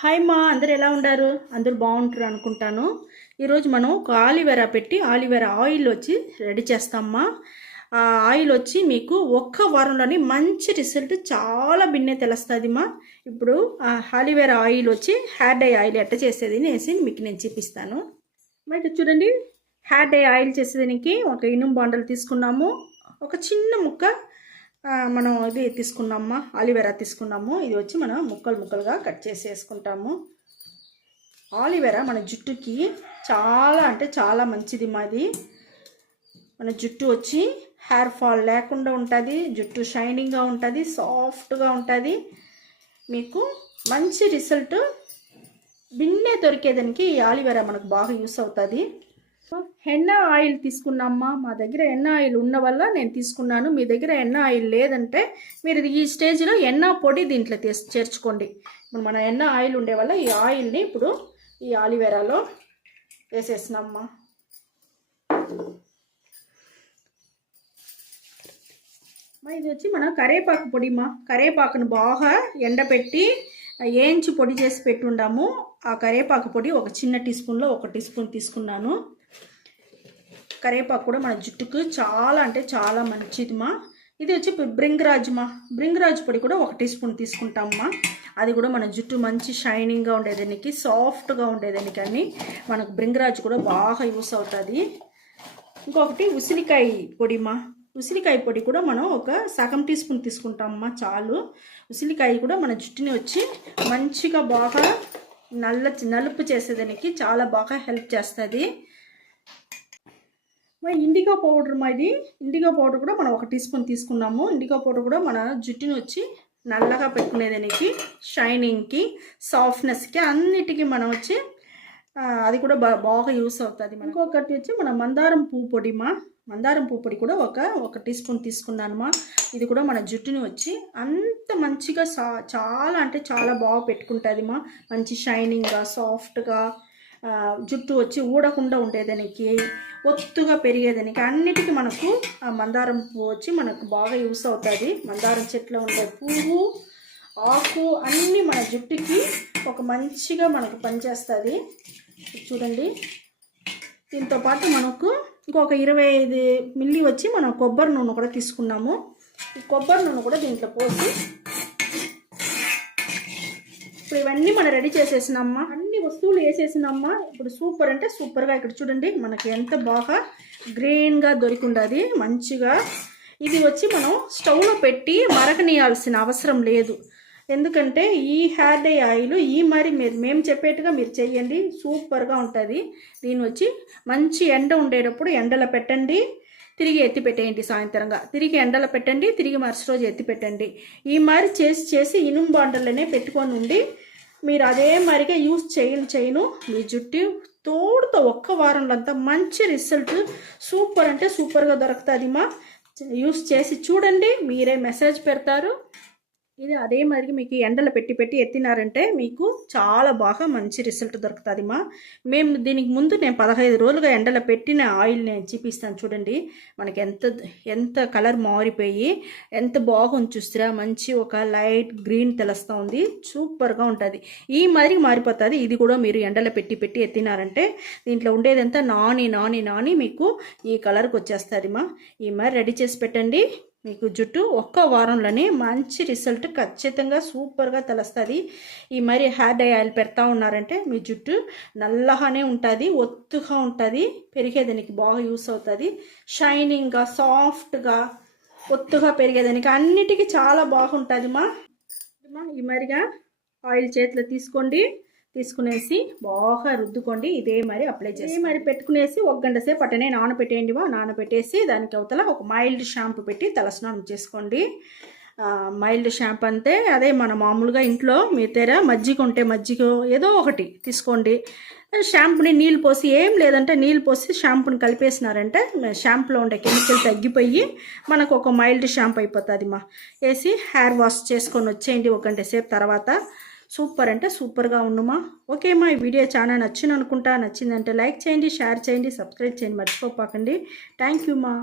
Hi మా అందరు ఎలా ఉండారు? అందరూ బాగుంటారు అనుకుంటాను. ఈరోజు మనం ఒక ఆలివేరా పెట్టి ఆలివేరా ఆయిల్ వచ్చి రెడీ చేస్తామ్మా. ఆ ఆయిల్ వచ్చి మీకు ఒక్క వారంలోని మంచి రిజల్ట్ చాలా బిన్నే తెలుస్తుంది మా. ఇప్పుడు ఆ ఆలివేరా ఆయిల్ వచ్చి హెయిర్ డై ఆయిల్ ఎట్ట చేసేది అనేసి మీకు నేను చూపిస్తాను. మరి చూడండి, హెయిర్ డై ఆయిల్ చేసేదానికి ఒక ఇనుము బాండలు తీసుకున్నాము. ఒక చిన్న ముక్క మనం ఇది తీసుకున్నామా, ఆలివేరా తీసుకున్నాము. ఇది వచ్చి మనం ముక్కలు ముక్కలుగా కట్ చేసి వేసుకుంటాము. ఆలివేరా మన జుట్టుకి చాలా అంటే చాలా మంచిది మాది. మన జుట్టు వచ్చి హెయిర్ ఫాల్ లేకుండా ఉంటుంది, జుట్టు షైనింగ్గా ఉంటుంది, సాఫ్ట్గా ఉంటుంది. మీకు మంచి రిజల్ట్ బిన్నే దొరికేదానికి ఈ ఆలివేరా మనకు బాగా యూస్ అవుతుంది. హెన్నా ఆయిల్ తీసుకున్నామ్మా. మా దగ్గర ఎన్నా ఆయిల్ ఉన్న వల్ల నేను తీసుకున్నాను. మీ దగ్గర ఎన్నా ఆయిల్ లేదంటే మీరు ఈ స్టేజ్లో ఎన్నా పొడి దీంట్లో చేర్చుకోండి. ఇప్పుడు మన ఎన్నా ఆయిల్ ఉండే వల్ల ఈ ఆయిల్ని ఇప్పుడు ఈ ఆలివేరాలో వేసేసినమ్మా. ఇది వచ్చి మన కరేపాకు పొడిమా. కరేపాకును బాగా ఎండపెట్టి ఏంచి పొడి చేసి పెట్టుండాము. ఆ కరేపాకు పొడి ఒక చిన్న టీ స్పూన్లో 1 టీ స్పూన్ తీసుకున్నాను. కరేపాకు కూడా మన జుట్టుకు చాలా అంటే చాలా మంచిదిమా. ఇది వచ్చి బ్రింగరాజ్మా. బ్రింగరాజ్ పొడి కూడా 1 టీ స్పూన్ తీసుకుంటామమ్మా. అది కూడా మన జుట్టు మంచి షైనింగ్గా ఉండేదానికి, సాఫ్ట్గా ఉండేదానికి కానీ మనకు బ్రింగరాజ్ కూడా బాగా యూస్ అవుతుంది. ఇంకొకటి ఉసిరికాయ పొడిమా. ఉసిరికాయ పొడి కూడా మనం ఒక సగం టీ స్పూన్ తీసుకుంటామమ్మా, చాలు. ఉసిరికాయ కూడా మన జుట్టుని వచ్చి మంచిగా బాగా నలుపు చేసేదానికి చాలా బాగా హెల్ప్ చేస్తుంది. ఇండిగో పౌడర్ ఇది ఇండిగో పౌడర్ కూడా మనం 1 టీ స్పూన్ తీసుకున్నాము. ఇండిగో పౌడర్ కూడా మన జుట్టుని వచ్చి నల్లగా పెట్టుకునేదానికి, షైనింగ్కి, సాఫ్ట్నెస్కి అన్నిటికీ మనం వచ్చి అది కూడా బాగా యూస్ అవుతుంది. ఇంకొకటి వచ్చి మన మందారం పువ్వు పొడిమా. మందారం పువ్వు పొడి కూడా ఒక టీ స్పూన్ తీసుకున్నానమ్మా. ఇది కూడా మన జుట్టుని వచ్చి అంత మంచిగా చాలా అంటే చాలా బాగా పెట్టుకుంటుంది మా. మంచి షైనింగ్గా, సాఫ్ట్గా, జుట్టు వచ్చి ఊడకుండా ఉండేదానికి, ఒత్తుగా పెరిగేదానికి అన్నిటికీ మనకు ఆ మందారం పువ్వు వచ్చి మనకు బాగా యూస్ అవుతుంది. మందారం చెట్లో ఉండే పువ్వు, ఆకు అన్నీ మన జుట్టుకి ఒక మంచిగా మనకు పనిచేస్తుంది. చూడండి, దీంతో పాటు మనకు ఇంకొక 25 మిల్లీ వచ్చి మనం కొబ్బరి నూనె కూడా తీసుకున్నాము. ఈ కొబ్బరి నూనె కూడా దీంట్లో పోసి ఇప్పుడు ఇవన్నీ మనం రెడీ చేసేసినమ్మా. అన్ని వస్తువులు వేసేసినమ్మా. ఇప్పుడు సూపర్ అంటే సూపర్గా ఇక్కడ చూడండి మనకి ఎంత బాగా గ్రీన్గా దొరికింది మంచిగా. ఇది వచ్చి మనం స్టవ్లో పెట్టి మరగనీయాల్సిన అవసరం లేదు. ఎందుకంటే ఈ హెయిర్ డై ఆయిల్ మరి మేము చెప్పేట్టుగా మీరు చేయండి, సూపర్గా ఉంటుంది. దీని వచ్చి మంచి ఎండ ఉండేటప్పుడు ఎండలో పెట్టండి, తిరిగి ఎత్తి పెట్టేయండి. సాయంత్రంగా తిరిగి ఎండలో పెట్టండి, తిరిగి మరుసటి రోజు ఎత్తి పెట్టండి. ఈ మరి చేసి ఇనుము బాండల్లోనే పెట్టుకొని ఉండి మీరు అదే మరిగా యూస్ చేయను మీ జుట్టు తోడుతో ఒక్క వారంలో అంతా మంచి రిజల్ట్ సూపర్ అంటే సూపర్గా దొరుకుతుంది మా. యూస్ చేసి చూడండి, మీరే మెసేజ్ పెడతారు. ఇది అదే మరి మీకు ఎండలో పెట్టి ఎత్తినారంటే మీకు చాలా బాగా మంచి రిజల్ట్ దొరుకుతుంది మా. మేము దీనికి ముందు నేను 15 రోజులుగా ఎండలో పెట్టిన ఆయిల్ నేను చూపిస్తాను చూడండి. మనకి ఎంత కలర్ మారిపోయి ఎంత బాగుంది చూస్తారా. మంచి ఒక లైట్ గ్రీన్ తెలుస్తూ ఉంది, సూపర్గా ఉంటుంది. ఈ మరి మారిపోతుంది. ఇది కూడా మీరు ఎండలో పెట్టి ఎత్తినారంటే దీంట్లో ఉండేదంతా నాని మీకు ఈ కలర్కి వచ్చేస్తుంది మా. ఈ మరి రెడీ చేసి పెట్టండి. మీకు జుట్టు ఒక్క వారంలోనే మంచి రిజల్ట్ ఖచ్చితంగా సూపర్గా తెలుస్తుంది. ఈ మరి హెయిర్ డై ఆయిల్ పెడతా ఉన్నారంటే మీ జుట్టు నల్లగానే ఉంటుంది, ఒత్తుగా ఉంటుంది, పెరిగేదానికి బాగా యూస్ అవుతుంది. షైనింగ్గా, సాఫ్ట్గా, ఒత్తుగా పెరిగేదానికి అన్నిటికీ చాలా బాగుంటుంది మా. ఈ మరిగా ఆయిల్ చేతిలో తీసుకునేసి బాగా రుద్దుకోండి. ఇదే మరి అప్లై చేసి మరి పెట్టుకునేసి 1 గంట సేపు అట్టనే నానబెట్టేయండి. నానబెట్టేసి దానికి అవతల ఒక మైల్డ్ షాంపూ పెట్టి తలస్నానం చేసుకోండి. మైల్డ్ షాంపూ అంతే. అదే మన మామూలుగా ఇంట్లో మీ దగ్గర మజ్జిగ ఉంటే మజ్జిగ ఏదో ఒకటి తీసుకోండి. షాంపూని నీళ్ళు పోసి, ఏం లేదంటే నీళ్ళు పోసి షాంపూని కలిపేసినారంటే షాంపూలో ఉండే కెమికల్ తగ్గిపోయి మనకు ఒక మైల్డ్ షాంపూ అయిపోతుంది మా. వేసి హెయిర్ వాష్ చేసుకొని వచ్చేయండి 1 గంట సేపు తర్వాత. సూపర్ అంటే సూపర్గా ఉండుమా. ఓకే మా, ఈ వీడియో చాలా నచ్చిందంటే లైక్ చేయండి, షేర్ చేయండి, సబ్స్క్రైబ్ చేయండి మర్చిపోకండి. థ్యాంక్ యూ మా.